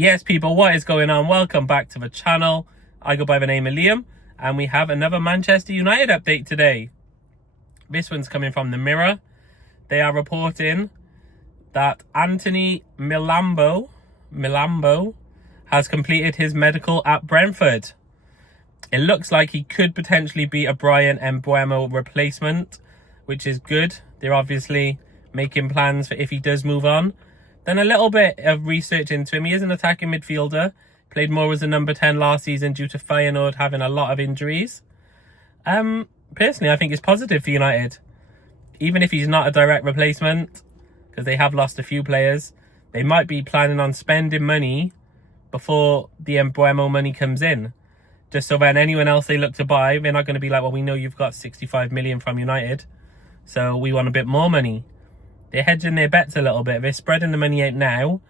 Yes, people, what is going on? Welcome back to the channel. I go by the name of Liam, and we have another Manchester United update today. This one's coming from the Mirror. They are reporting that Anthony Mbeumo has completed his medical at Brentford. It looks like he could potentially be a Brian Mbeumo replacement, which is good. They're obviously making plans for if he does move on. Done a little bit of research into him. He is an attacking midfielder. Played more as a number 10 last season due to Feyenoord having a lot of injuries. Personally, I think it's positive for United. Even if he's not a direct replacement, because they have lost a few players, they might be planning on spending money before the Mbeumo money comes in. Just so then anyone else they look to buy, they're not going to be like, well, we know you've got 65 million from United, so we want a bit more money. They're hedging their bets a little bit. They're spreading the money out now,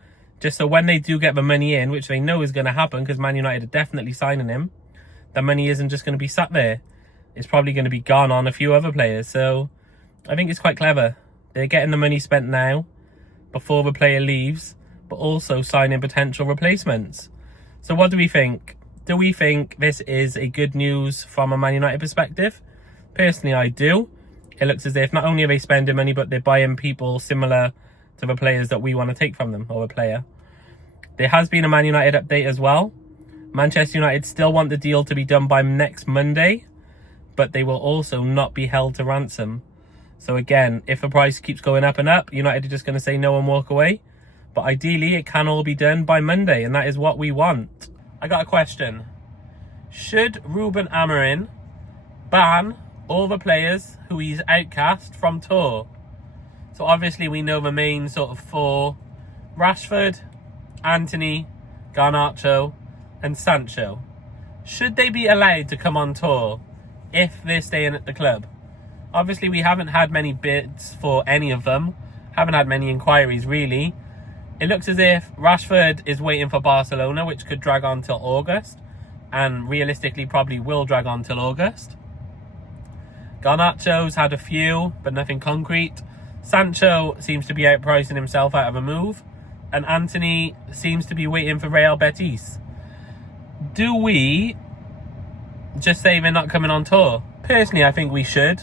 just so when they do get the money in, which they know is going to happen because Man United are definitely signing him, the money isn't just going to be sat there. It's probably going to be gone on a few other players. So I think it's quite clever. They're getting the money spent now before the player leaves, but also signing potential replacements. So what do we think? Do we think this is a good news from a Man United perspective? Personally, I do. It looks as if not only are they spending money, but they're buying people similar to the players that we want to take from them, or a player. There has been a Man United update as well. Manchester United still want the deal to be done by next Monday, but they will also not be held to ransom. So again, if the price keeps going up and up, United are just going to say no and walk away. But ideally, it can all be done by Monday, and that is what we want. I got a question. Should Ruben Amorim ban all the players who he's outcast from tour? So obviously we know the main sort of four: Rashford, Antony, Garnacho and Sancho. Should they be allowed to come on tour if they're staying at the club? Obviously we haven't had many bids for any of them. Haven't had many inquiries really. It looks as if Rashford is waiting for Barcelona, which could drag on till August, and realistically probably will drag on till August. Garnacho's had a few, but nothing concrete. Sancho seems to be outpricing himself out of a move. And Antony seems to be waiting for Real Betis. Do we just say they're not coming on tour? Personally, I think we should.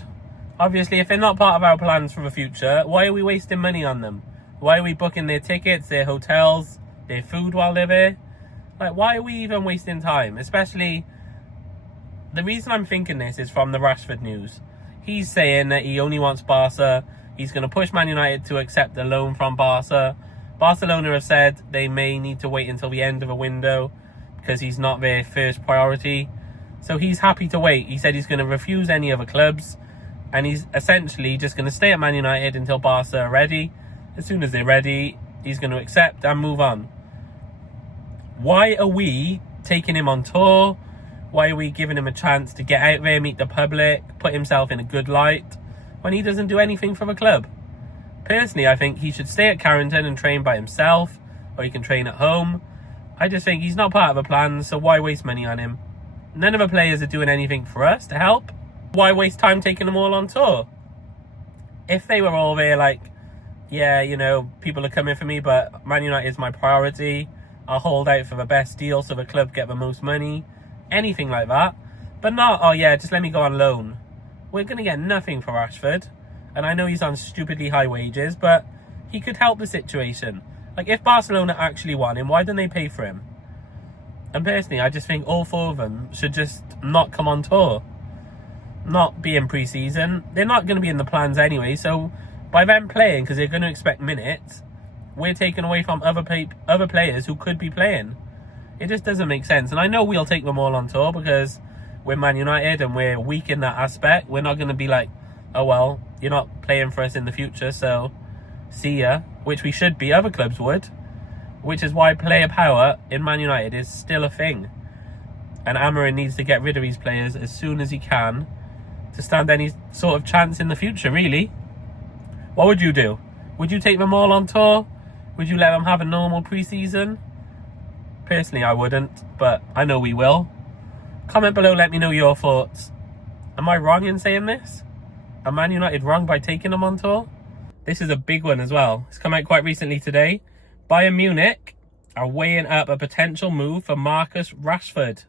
Obviously, if they're not part of our plans for the future, why are we wasting money on them? Why are we booking their tickets, their hotels, their food while they're there? Like, why are we even wasting time? Especially, the reason I'm thinking this is from the Rashford news. He's saying that he only wants Barca. He's going to push Man United to accept a loan from Barca. Barcelona have said they may need to wait until the end of a window because he's not their first priority. So he's happy to wait. He said he's going to refuse any other clubs, and he's essentially just going to stay at Man United until Barca are ready. As soon as they're ready, he's going to accept and move on. Why are we taking him on tour? Why are we giving him a chance to get out there, meet the public, put himself in a good light, when he doesn't do anything for the club? Personally, I think he should stay at Carrington and train by himself, or he can train at home. I just think he's not part of the plan, so why waste money on him? None of the players are doing anything for us to help. Why waste time taking them all on tour? If they were all there like, yeah, you know, people are coming for me, but Man United is my priority, I'll hold out for the best deal so the club get the most money. Anything like that. But not, oh yeah, just let me go on loan. We're going to get nothing for Rashford. And I know he's on stupidly high wages, but he could help the situation. Like, if Barcelona actually want him, why don't they pay for him? And personally, I just think all four of them should just not come on tour. Not be in pre-season. They're not going to be in the plans anyway, so by them playing, because they're going to expect minutes, we're taking away from other players who could be playing. It just doesn't make sense. And I know we'll take them all on tour because we're Man United and we're weak in that aspect. We're not going to be like, oh well, you're not playing for us in the future, so see ya. Which we should be, other clubs would. Which is why player power in Man United is still a thing. And Amorim needs to get rid of these players as soon as he can to stand any sort of chance in the future, really. What would you do? Would you take them all on tour? Would you let them have a normal pre-season? Personally, I wouldn't, but I know we will. Comment below, let me know your thoughts. Am I wrong in saying this? Are Man United wrong by taking them on tour? This is a big one as well. It's come out quite recently today. Bayern Munich are weighing up a potential move for Marcus Rashford.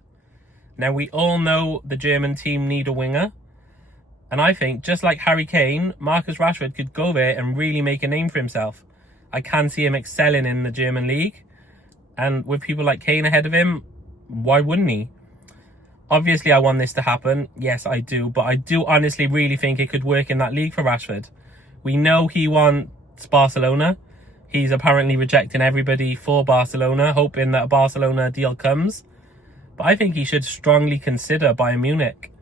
Now, we all know the German team need a winger. And I think, just like Harry Kane, Marcus Rashford could go there and really make a name for himself. I can see him excelling in the German league. And with people like Kane ahead of him, why wouldn't he? Obviously, I want this to happen. Yes, I do. But I do honestly really think it could work in that league for Rashford. We know he wants Barcelona. He's apparently rejecting everybody for Barcelona, hoping that a Barcelona deal comes. But I think he should strongly consider Bayern Munich.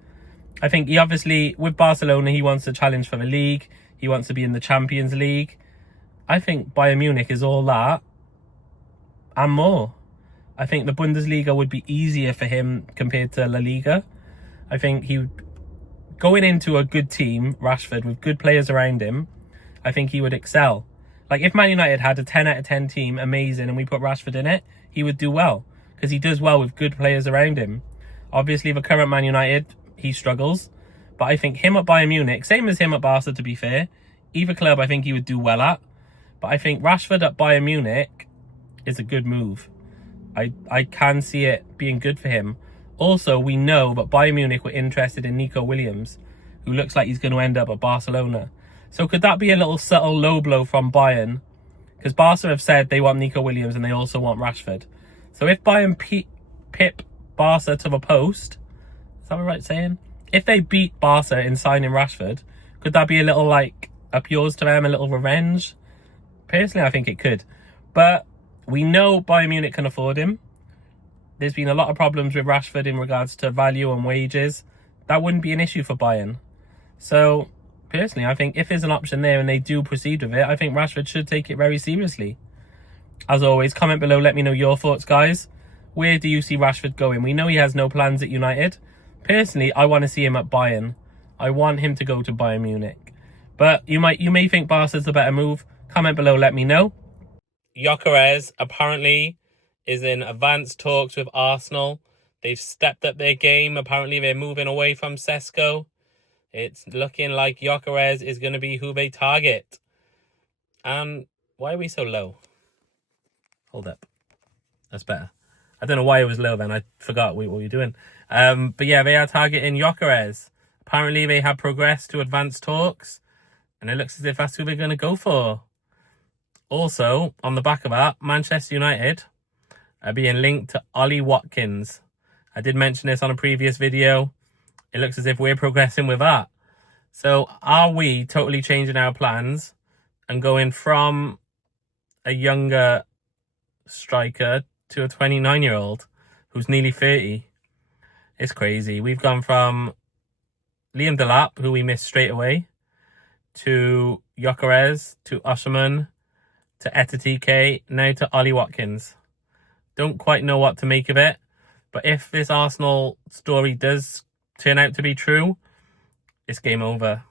I think he obviously, with Barcelona, he wants to challenge for the league. He wants to be in the Champions League. I think Bayern Munich is all that and more. I think the Bundesliga would be easier for him compared to La Liga. I think going into a good team, Rashford, with good players around him, I think he would excel. Like, if Man United had a 10 out of 10 team, amazing, and we put Rashford in it, he would do well. Because he does well with good players around him. Obviously, the current Man United, he struggles. But I think him at Bayern Munich, same as him at Barca, to be fair, either club I think he would do well at. But I think Rashford at Bayern Munich is a good move. I can see it being good for him. Also, we know that Bayern Munich were interested in Nico Williams, who looks like he's going to end up at Barcelona. So could that be a little subtle low blow from Bayern? Because Barca have said they want Nico Williams and they also want Rashford. So if Bayern pip Barca to the post, is that the right saying? If they beat Barca in signing Rashford, could that be a little like up yours to them, a little revenge? Personally, I think it could. But we know Bayern Munich can afford him. There's been a lot of problems with Rashford in regards to value and wages. That wouldn't be an issue for Bayern. So, personally, I think if there's an option there and they do proceed with it, I think Rashford should take it very seriously. As always, comment below, let me know your thoughts, guys. Where do you see Rashford going? We know he has no plans at United. Personally, I want to see him at Bayern. I want him to go to Bayern Munich. But you may think Barca's the better move. Comment below, let me know. Gyokeres apparently is in advanced talks with Arsenal. They've stepped up their game. Apparently, they're moving away from Sesko. It's looking like Gyokeres is going to be who they target. And why are we so low? Hold up. That's better. I don't know why it was low then. I forgot what we were doing. But yeah, they are targeting Gyokeres. Apparently, they have progressed to advanced talks. And it looks as if that's who they're going to go for. Also, on the back of that, Manchester United are being linked to Ollie Watkins. I did mention this on a previous video. It looks as if we're progressing with that. So, are we totally changing our plans and going from a younger striker to a 29-year-old who's nearly 30? It's crazy. We've gone from Liam Delap, who we missed straight away, to Gyokeres, to Osimhen, to Etitike, now to Ollie Watkins. Don't quite know what to make of it, but if this Arsenal story does turn out to be true, it's game over.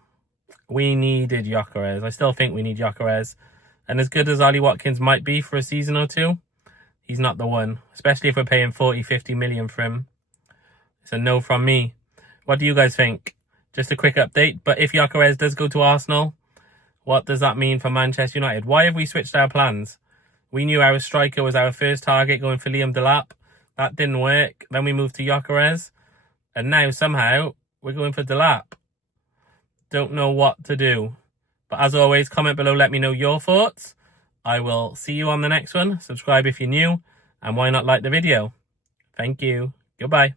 We needed Gyokeres. I still think we need Gyokeres. And as good as Ollie Watkins might be for a season or two, he's not the one, especially if we're paying 40-50 million for him. It's a no from me. What do you guys think? Just a quick update, but if Gyokeres does go to Arsenal, what does that mean for Manchester United? Why have we switched our plans? We knew our striker was our first target, going for Liam Delap. That didn't work. Then we moved to Gyokeres. And now, somehow, we're going for Delap. Don't know what to do. But as always, comment below, let me know your thoughts. I will see you on the next one. Subscribe if you're new. And why not like the video? Thank you. Goodbye.